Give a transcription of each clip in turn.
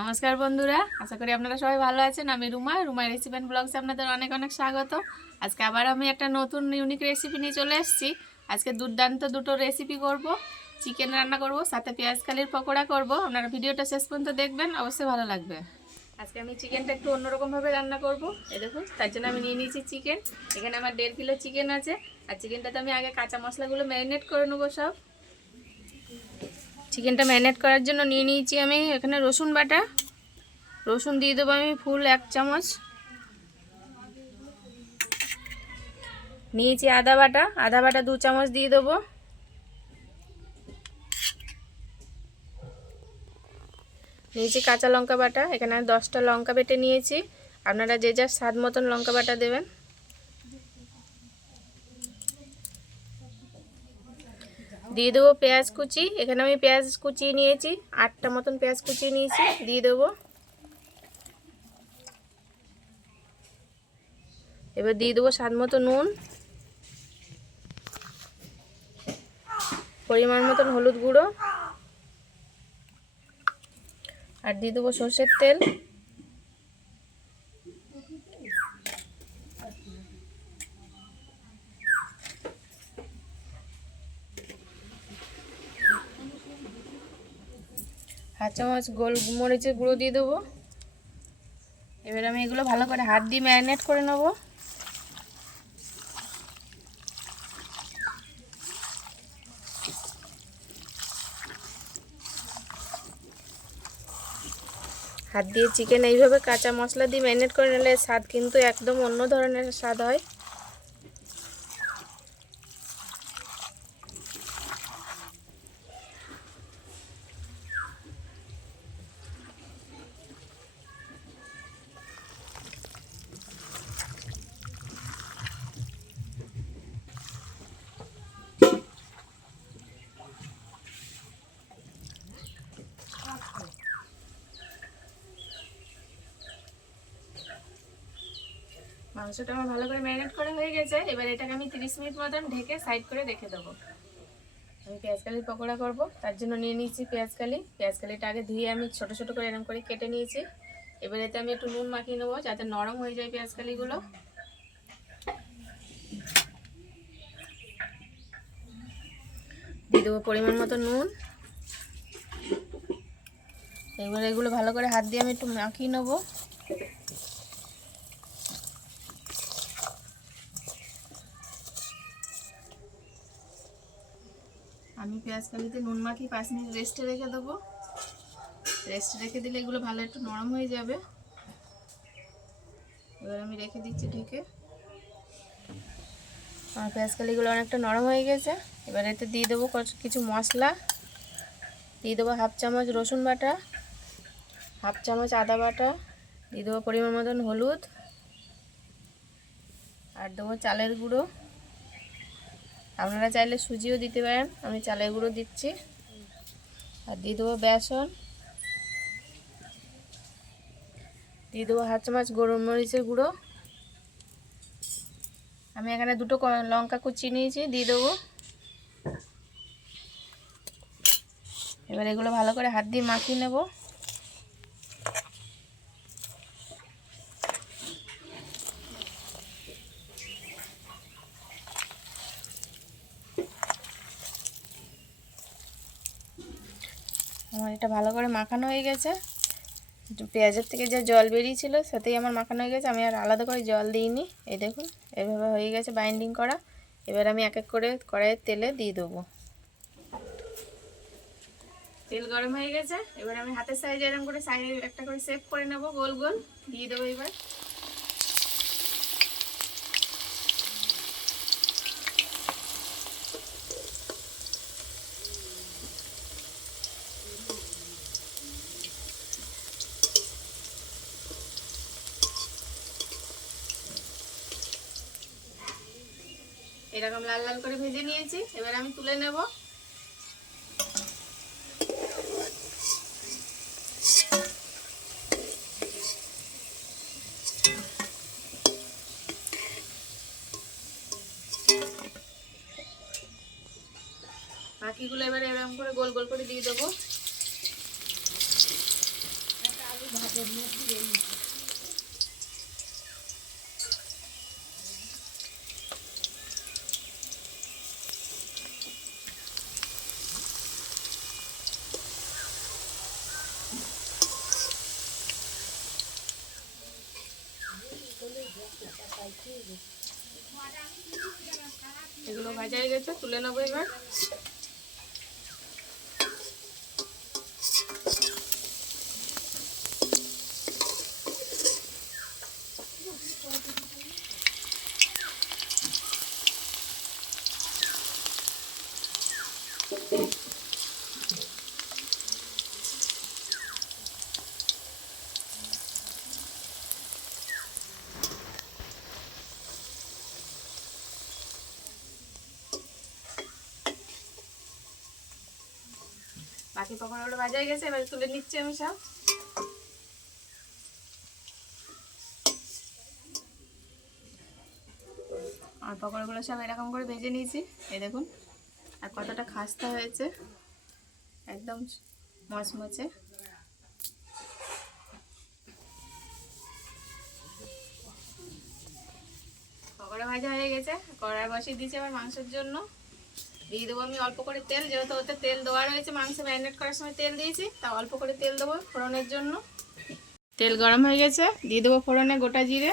নমস্কার বন্ধুরা, আশা করি আপনারা সবাই ভালো আছেন। আমি রুমাই রেসিপি অ্যান্ড ব্লগসে আপনাদের অনেক অনেক স্বাগত। আজকে আবার আমি একটা নতুন ইউনিক রেসিপি নিয়ে চলে এসেছি। আজকে দুর্দান্ত দুটো রেসিপি করব। চিকেন রান্না করব, সাথে পেঁয়াজ কালির পকোড়া করব। আপনারা ভিডিওটা শেষ পর্যন্ত দেখবেন, অবশ্যই ভালো লাগবে। আজকে আমি চিকেনটা একটু অন্যরকমভাবে রান্না করব। এই দেখুন, তার জন্য আমি নিয়ে নিয়েছি চিকেন। এখানে আমার 1.5 কিলো চিকেন আছে। আর চিকেনটাতে আমি আগে কাঁচা মশলাগুলো ম্যারিনেট করে নেবো সব। চিকেনটা ম্যারিনেট করার জন্য নিয়ে নিয়েছি আমি এখানে রসুন বাটা। রসুন দিয়ে দেবো আমি ফুল 1 চামচ। নিয়েছি আদা বাটা 2 চামচ দিয়ে দেবো। নিয়েছি কাঁচা লঙ্কা বাটা, এখানে 10টা লঙ্কা বেটে নিয়েছি। আপনারা যে যার স্বাদ মতন লঙ্কা বাটা দেবেন। দিয়ে দেবো পেঁয়াজ কুচি, এখানে আমি পেঁয়াজ কুচিয়ে নিয়েছি 8টা মতন পেঁয়াজ কুচিয়ে নিয়েছি, দিয়ে দেবো। এবার দিয়ে দেবো স্বাদ মতো নুন, পরিমাণ মতন হলুদ গুঁড়ো, আর দিয়ে দেবো সর্ষের তেল। হাফ চামচ গোলমরিচের গুঁড়ো দিয়ে দেবো। এবার আমি এগুলো ভালো করে হাত দিয়ে ম্যারিনেট করে নেব। হাত দিয়ে চিকেন এইভাবে কাঁচা মশলা দিয়ে ম্যারিনেট করে নিলে স্বাদ কিন্তু একদম অন্য ধরনের স্বাদ হয়। মাংসটা আমার ভালো করে ম্যারিনেট করা হয়ে গেছে। এবার এটাকে আমি 30 মিনিট মতন ঢেকে সাইড করে রেখে দেবো। আমি পেঁয়াজ কালির পকোড়া করব, তার জন্য নিয়ে নিয়েছি পেঁয়াজ কালিটা আগে ধুয়ে আমি ছোট ছোট করে এরকম করে কেটে নিয়েছি। এবার এতে আমি একটু নুন মাখিয়ে নেবো যাতে নরম হয়ে যায় পেঁয়াজ কালিগুলো। দিয়ে দেবো পরিমাণ মতো নুন। এবার এগুলো ভালো করে হাত দিয়ে আমি একটু মাখিয়ে নেবো। আমি পেঁয়াজ কালিতে নুন মাখিয়ে 5 মিনিট রেস্টে রেখে দেবো। রেস্টে রেখে দিলে এগুলো ভালো একটু নরম হয়ে যাবে। এবার আমি রেখে দিচ্ছি ঢেকে। আমার পেঁয়াজ কালিগুলো অনেকটা নরম হয়ে গেছে। এবার এতে দিয়ে দেবো কিছু মশলা। দিয়ে দেবো হাফ চামচ রসুন বাটা, হাফ চামচ আদা বাটা, দিয়ে দেবো পরিমাণ মতন হলুদ, আর দেবো চালের গুঁড়ো। আপনারা চাইলে সুজিও দিতে পারেন, আমি চালের গুঁড়ো দিচ্ছি। আর দিয়ে দেবো বেসন, দিয়ে দেবো হাফ চামচ গোলমরিচের গুঁড়ো। আমি এখানে 2টো লঙ্কা কুচিয়ে নিয়েছি, দিয়ে দেবো। এবার এগুলো ভালো করে হাত দিয়ে মাখিয়ে নেব। আমার এটা ভালো করে মাখানো হয়ে গেছে। পেঁয়াজের থেকে যে জল বেরিয়েছিল সাথেই আমার মাখানো হয়ে গেছে, আমি আর আলাদা করে জল দিইনি। এই দেখুন এইভাবে হয়ে গেছে বাইন্ডিং করা। এবার আমি এক এক করে কড়াইয়ের তেলে দিয়ে দেবো। তেল গরম হয়ে গেছে। এবার আমি হাতের সাইজে এরকম করে সাইডে একটা করে শেপ করে নেব, গোল গোল দিয়ে দেবো। এবার এরকম লাল লাল করে ভেজে নিয়েছি। এবার আমি তুলে নেব। বাকিগুলো এবারে এরকম করে গোল গোল করে দিয়ে দেবো। এগুলো ভাজা হয়ে গেছে, তুলে নেবো এবার। বাকি পকোড়াগুলো ভাজা হয়ে গেছে, এবার তুলে নিচ্ছি আমি সব। আর পকোড়াগুলো সব এরকম করে ভেজে নিয়েছি, এই দেখুন। আর কতটা খাস্তা হয়েছে, একদম মচমচে। পকোড়া ভাজা হয়ে গেছে, কড়াই বসিয়ে দিয়েছি এবার মাংসের জন্য। দিয়ে দেবো আমি অল্প করে তেল, যেহেতু ওতে তেল দেওয়া রয়েছে, মাংস ম্যারিনেট করার সময় তেল দিয়েছি, তা অল্প করে তেল দেবো ফোড়নের জন্য। তেল গরম হয়ে গেছে, দিয়ে দেবো ফোড়নে গোটা জিরে,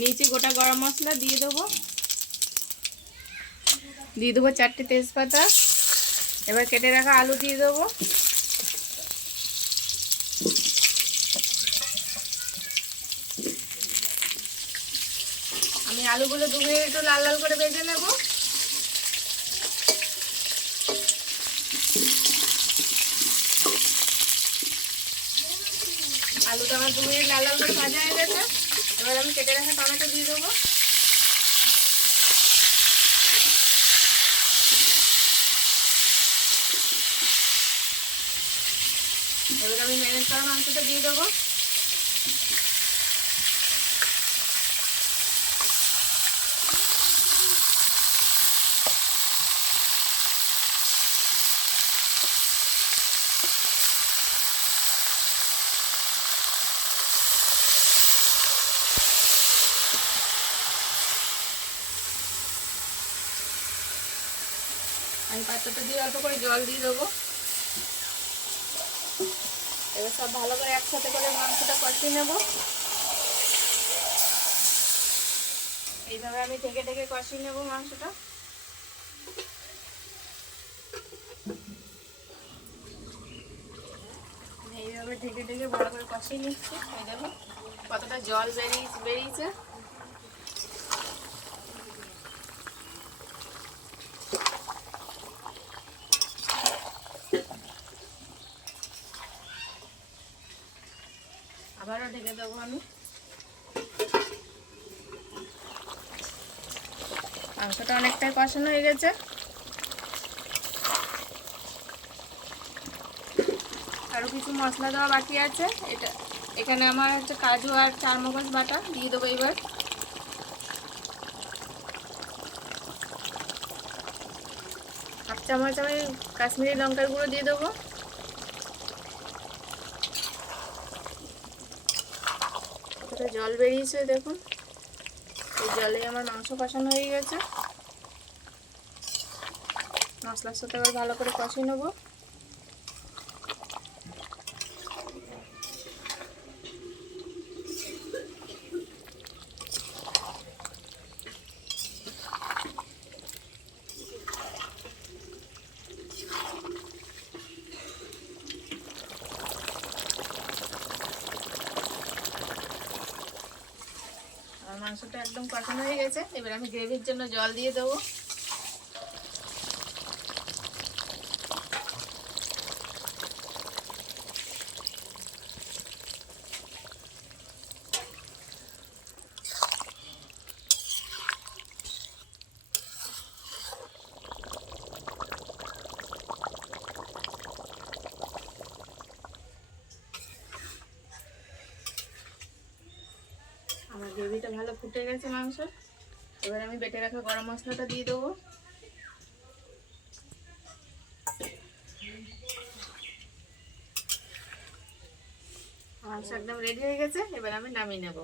নিচে গোটা গরম মশলা দিয়ে দেবো, 4টে তেজপাতা। এবার কেটে রাখা আলু দিয়ে দেবো। আমি আলুগুলো 2 মিনিট একটু লাল লাল করে ভেজে নেব। আলুটা আমার 2 মিনিট লাল লাল করে ভাজা হয়ে গেছে, এবার আমি কেটে রাখা টমেটো দিয়ে দেবো। এবার আমি ম্যারিনেট করা মাংসটা দিয়ে দেবো। আমি পাত্রটা দিয়ে অল্প করে জল দিয়ে দেবো। এবার সব ভালো করে একসাথে করে মাংসটা কষিয়ে নেব। এইভাবে আমি ঢেকে ঢেকে কষিয়ে নেব মাংসটা। এইভাবে ঢেকে ঢেকে ভালো করে কষিয়ে নিচ্ছি। এই দেখো কতটা জল বেরিয়েছে। আবারও ঢেকে দেবো আমি। মাংসটা অনেকটাই কষানো হয়ে গেছে। আরও কিছু মশলা দেওয়া বাকি আছে। এখানে আমার হচ্ছে কাজু আর চারমগজ বাটা দিয়ে দেবো। এবার হাফ চামচ আমি কাশ্মীরি লঙ্কার গুঁড়ো দিয়ে দেবো। কতটা জল বেরিয়েছে দেখুন। এই জলে আমার মাংস কষানো হয়ে গেছে। মশলার সাথে এবার ভালো করে কষিয়ে নেবো। মাংসটা একদম কষানো হয়ে গেছে, এবার আমি গ্রেভির জন্য জল দিয়ে দেবো। আমার গ্রেভিটা ভালো ফুটে গেছে মাংস। এবার আমি বেটে রাখা গরম মশলাটা দিয়ে দেবো। মাংস একদম রেডি হয়ে গেছে, এবার আমি নামিয়ে নেব।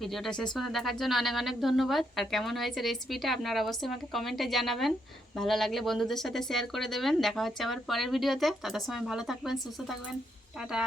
ভিডিওটা শেষ পর্যন্ত দেখার জন্য অনেক অনেক ধন্যবাদ। আর কেমন হয়েছে রেসিপিটা আপনারা অবশ্যই আমাকে কমেন্টে জানাবেন। ভালো লাগলে বন্ধুদের সাথে শেয়ার করে দেবেন। দেখা হচ্ছে আবার পরের ভিডিওতে। তত সময় ভালো থাকবেন, সুস্থ থাকবেন। টাটা।